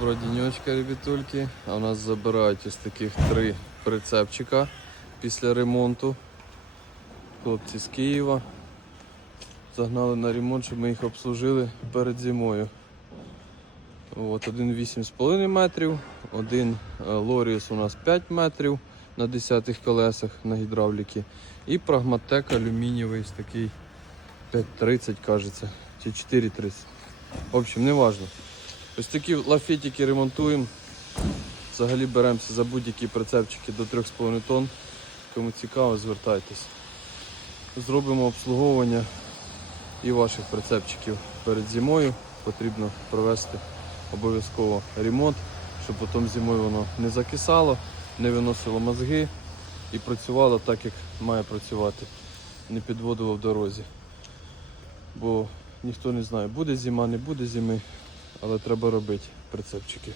Бродіньочка, ребятульки. А у нас забирають ось таких три прицепчика після ремонту. Хлопці з Києва. Загнали на ремонт, щоб ми їх обслужили перед зимою. От, один 8,5 метрів, один е, Лоріус у нас 5 метрів на 10 колесах на гідравліки. І прагматек алюмінієвий такий 5,30 кажеться, чи 4,30. В общем, не важно. Ось такі лафетики ремонтуємо. Взагалі беремося за будь-які прицепчики до 3,5 тонн. Кому цікаво, звертайтесь. Зробимо обслуговування і ваших прицепчиків перед зимою. Потрібно провести обов'язково ремонт, щоб потім зимою воно не закисало, не виносило мозги і працювало так, як має працювати. Не підводило в дорозі. Бо ніхто не знає, буде зима, не буде зими, але треба робити прицепчики.